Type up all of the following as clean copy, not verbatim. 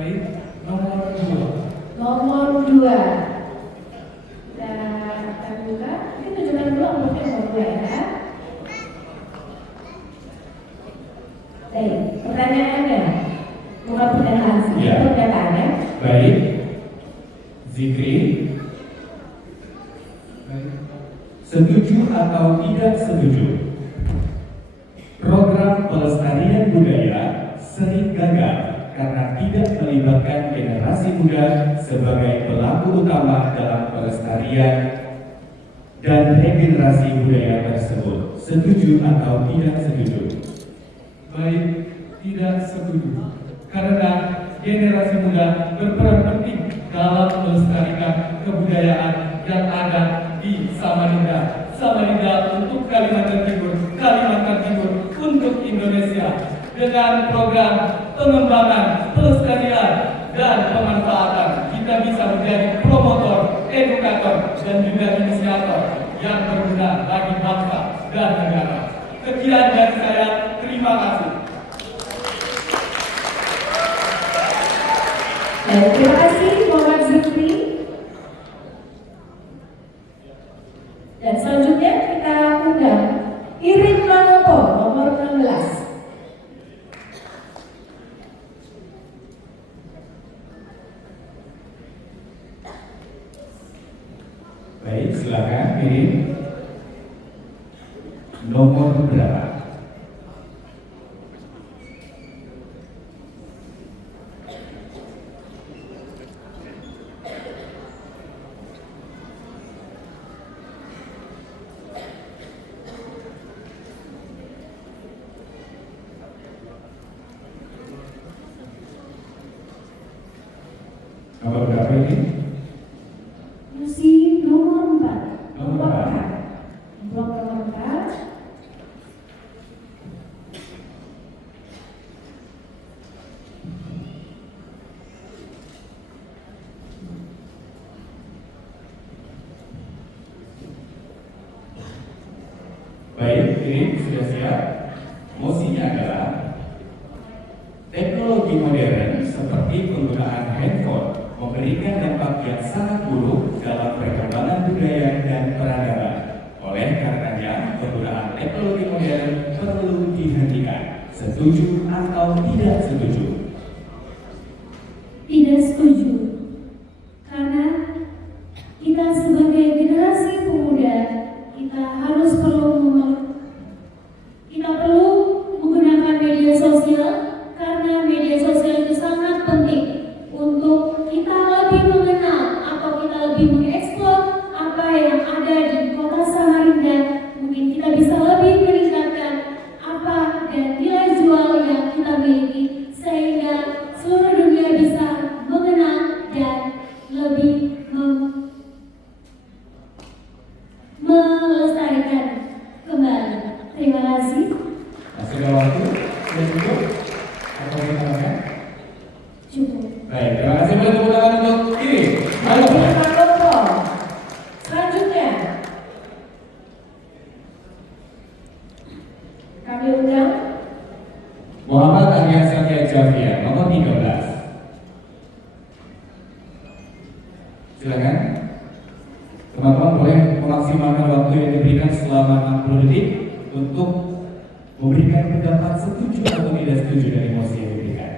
Baik, nomor 2. Nomor 2. Dan kita buka. Ini tunjukkan dulu amplopnya nomor 2 ya. Baik, pertanyaannya. Bukan pernyataan sih, Ya. pernyataannya. Baik, Zikri. Baik. Setuju atau tidak setuju? Program pelestarian budaya sering gagal karena tidak melibatkan generasi muda sebagai pelaku utama dalam pelestarian dan regenerasi budaya tersebut. Setuju atau tidak setuju? Baik, tidak setuju. Karena generasi muda berperan penting dalam melestarikan kebudayaan yang ada di Samarinda. Samarinda untuk Kalimantan Timur untuk Indonesia. Dengan program pengembangan, pelestarian, dan pemanfaatan, kita bisa menjadi promotor, edukator, dan juga inisiator yang berguna bagi bangsa dan negara. Sekian dari saya, terima kasih. Terima kasih Muhammad Zikri. Dan selanjutnya kita undang Irin Pranoto nomor 16. Baik, silakan Irin. Nomor berapa? Nomor berapa ini? Musi nomor 4. Nomor 4. Blok nomor 4. Baik, ini sudah siap. Mosinya adalah teknologi modern seperti penggunaan handphone memberikan dampak yang sangat buruk dalam perkembangan budaya dan peradaban. Oleh karenanya, penggunaan teknologi modern perlu dihentikan. Setuju atau tidak setuju? Tidak setuju. Karena kita sebagai generasi pemuda, kita perlu menggunakan media sosial karena media sosial itu sangat penting untuk kita lebih mengenal atau kita lebih mengeksplor apa yang ada di kota Samarinda. Mungkin kita bisa lebih meningkatkan apa dan nilai jual yang kita miliki sehingga seluruh dunia bisa mengenal dan lebih melestarikan kembali. Terima kasih. Masih ada waktu? Sudah cukup? Atau kita tambahkan? Cukup. Baik, terima kasih. Boleh tepuk tangan untuk ini. Halo. Selanjutnya kami undang Muhammad Arya Satya Javier, nomor 13. Silakan. Teman-teman boleh memaksimalkan waktu yang diberikan selama 60 detik untuk memberikan pendapat setuju atau tidak setuju dari mosi yang diberikan.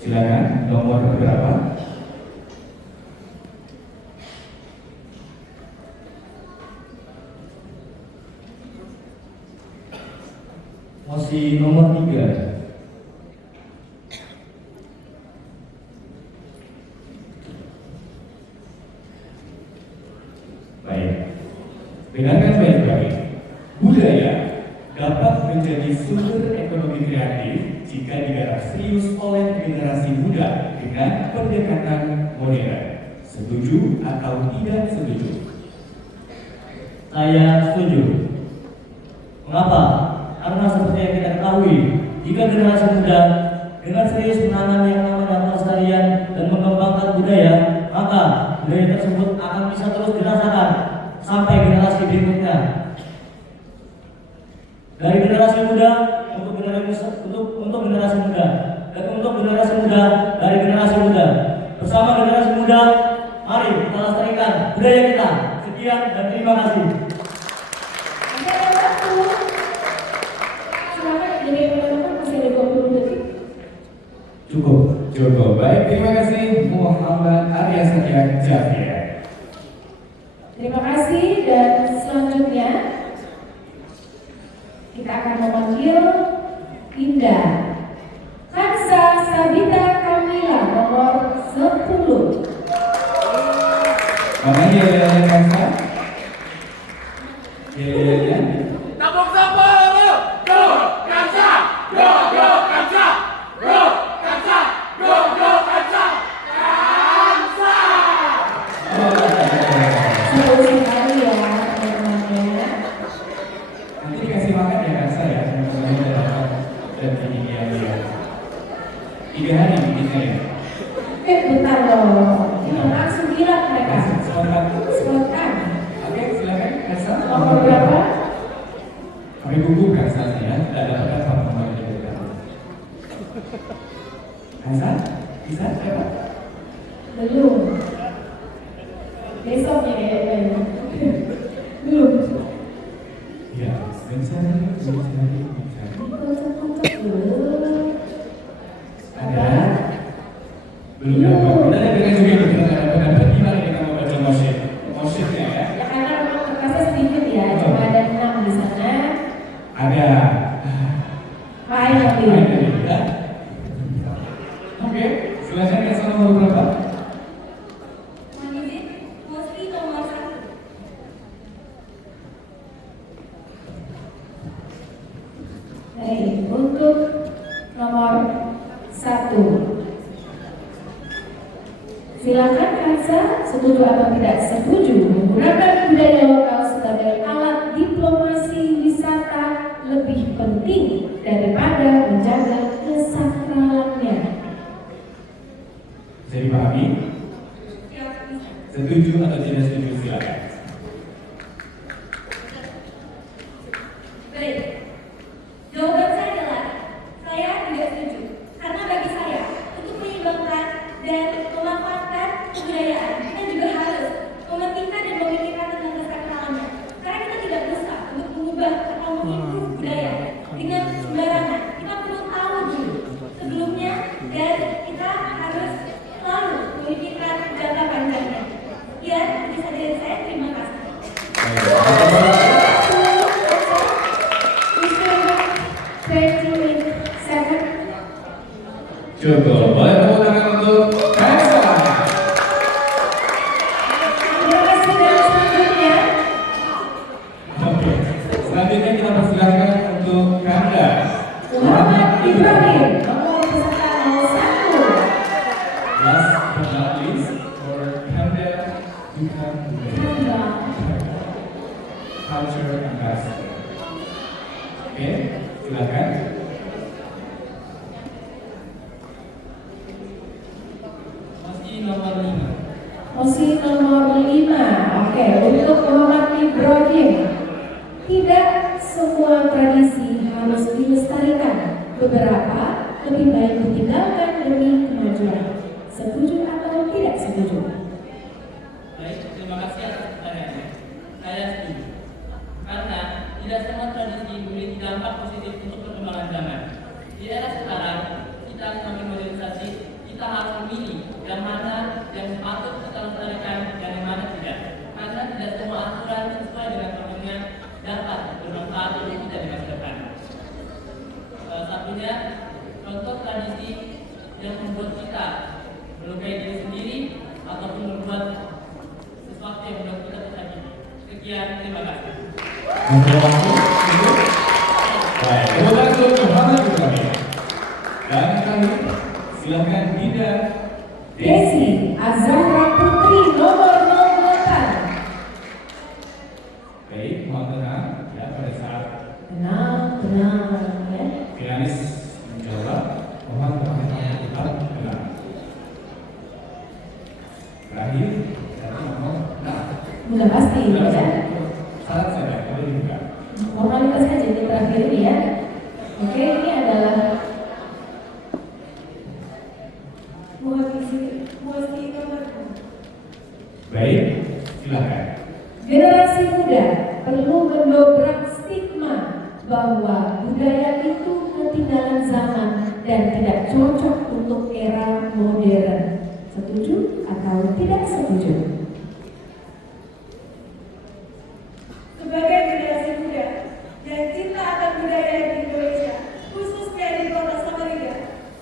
Silakan, nomor berapa? Mosi nomor 3. Baik. Dengarkan baik-baik. Budaya dapat menjadi sumber ekonomi kreatif jika digarap serius oleh generasi muda dengan pendekatan modern. Setuju atau tidak setuju? Saya setuju. Mengapa? Karena seperti yang kita ketahui, jika generasi muda dengan serius menanam yang namanya pelestarian dan mengembangkan budaya, maka budaya tersebut akan bisa terus dirasakan sampai generasi berikutnya. Dari generasi muda untuk generasi muda dan untuk generasi muda dari generasi muda. Bersama generasi muda, mari kita lestarikan budaya kita. Sekian dan terima kasih. Ada waktu. Silakan jadi teman-teman masih ada 20 detik. Cukup. Baik, terima kasih Muhammad Arya Satya Javier. Terima kasih dan selanjutnya kita akan memanggil Indah Hansa Sabita Kamila nomor 10. Mana dia yang Kansa? Ya. Tabung sampah, go, Kansa, go, Kansa, go, Kansa, go, Kansa, Kansa. Seru sekali ya teman-temannya. Nanti dikasih makan ya Kansa ya. Dan ini dia. 3 hari bikinnya ya. Bentar loh. Ini langsung gila mereka. Spontan. Oke, silakan Kansa. Nomor berapa? Kami gugup Kansa ya. Tidak dapat apa-apa dari kita. Kansa, bisa siapa? Belum. Besoknya kayaknya. Belum. Ya, bisa. Ada? Belum dapat. Kita dengar juga itu benar-benar gimana nih kamu baca motifnya ya? Ya karena memang kertasnya sedikit ya, cuma ada 6 di sana. Ada. Main tapi. Ya. Oke, silakan Kansa nomor berapa? Mostly nomor 1. Baik, untuk nomor 1. Silakan Kansa, setuju atau tidak setuju menggunakan budaya lokal sebagai alat diplomasi wisata lebih penting daripada menjaga kesakralannya. Bisa dipahami? Setuju atau tidak setuju silakan. Baik, jawaban saya adalah saya tidak setuju. Karena bagi saya, untuk menyeimbangkan dan memanfaatkan kebudayaan, kita juga harus mementingkan dan memikirkan tentang kesakralannya. Karena kita tidak bisa untuk mengubah atau mengimprove budaya dengan sembarangan. Kita perlu tahu dulu sebelumnya dan kita harus selalu memikirkan jangka panjangnya. Sekian, bisa dari saya. Terima kasih. Cukup. Boleh tepuk tangan untuk Kansa. Terima kasih dan selanjutnya. Oke. Selanjutnya kita persilakan untuk Kanda. Muhammad Ibrahim, nomor peserta 01. Last but not least for Kanda Duta Budaya. Culture Ambassador. Oke, silakan. Masih nomor 5. Posisi nomor 5. Oke, untuk Muhammad Ibrahim. Tidak semua tradisi harus dilestarikan. Beberapa lebih baik ditinggalkan demi kemajuan. Setuju atau tidak setuju? Baik, terima kasih atas pertanyaannya. Saya setuju. Karena tidak semua tradisi memiliki dampak positif untuk perkembangan zaman. Di era sekarang, kita semakin modernisasi, kita harus memilih yang mana yang patut kita lestarikan dan yang mana tidak. Karena tidak semua aturan sesuai dengan waktunya dapat bermanfaat untuk kita di masa depan. Salah satunya, contoh tradisi yang membuat kita melukai diri sendiri ataupun membuat sesuatu yang membuat kita tersakiti. Sekian, terima kasih. Baik, tepuk tangan untuk Muhammad Ibrahim. Dan kami silakan Dinda Desi Azahra Putri nomor 08. Baik, mohon tenang ya pada saat Tenang ya. pianis menjawab, mohon tetap tenang. Terakhir, nanti ngomong, nah, Udah pasti ya. salah saja, kalau dibuka. Formalitas saja di terakhir ini ya. Oke, ini adalah Baik, silakan. generasi muda perlu mendobrak stigma bahwa budaya itu ketinggalan zaman dan tidak cocok untuk era modern. Setuju atau tidak setuju? Sebagai generasi muda yang cinta akan budaya di Indonesia, khususnya di kota Samarinda,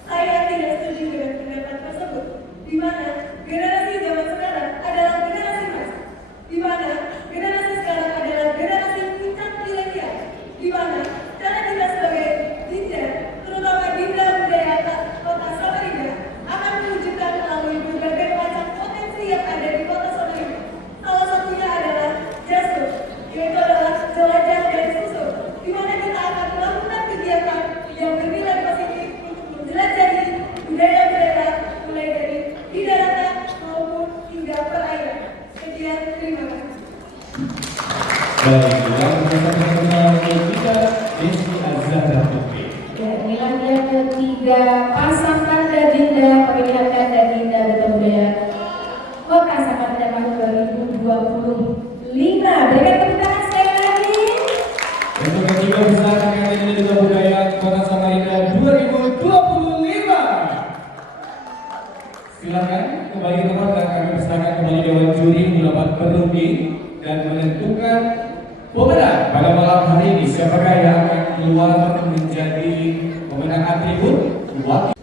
saya tidak setuju dengan pendapat tersebut, di mana generasi zaman sekarang adalah generasi emas, di mana generasi sekarang adalah generasi puncak milenial, di mana cara kita sebagai Dinda, terutama Dinda budaya kota Samarinda, akan mewujudkan melalui berbagai macam potensi yang ada di kota Samarinda. Salah satunya adalah Jasur, yaitu adalah jelajah dan susur, di mana kita akan melakukan kegiatan yang bernilai positif untuk menjelajahi budaya-budaya mulai dari di daratan maupun hingga perairan. Sekian, terima kasih. Baik, yang bersama kita Desi Azhara Putri. Ya, inilah yang ketiga pasang tanda Dinda pemilihan tanda Dinda Duta Budaya Kota Samarinda tahun 2025. Berikan tepuk tangan sekali lagi. Untuk ketiga besar Akademi Duta Budaya Kota Samarinda 2025. Silakan kembali ke tempat dan kami persilakan kembali Dewan Juri untuk dapat berunding dan menentukan pemenang pada malam hari ini. Siapakah yang akan keluar menjadi pemenang atribut wakil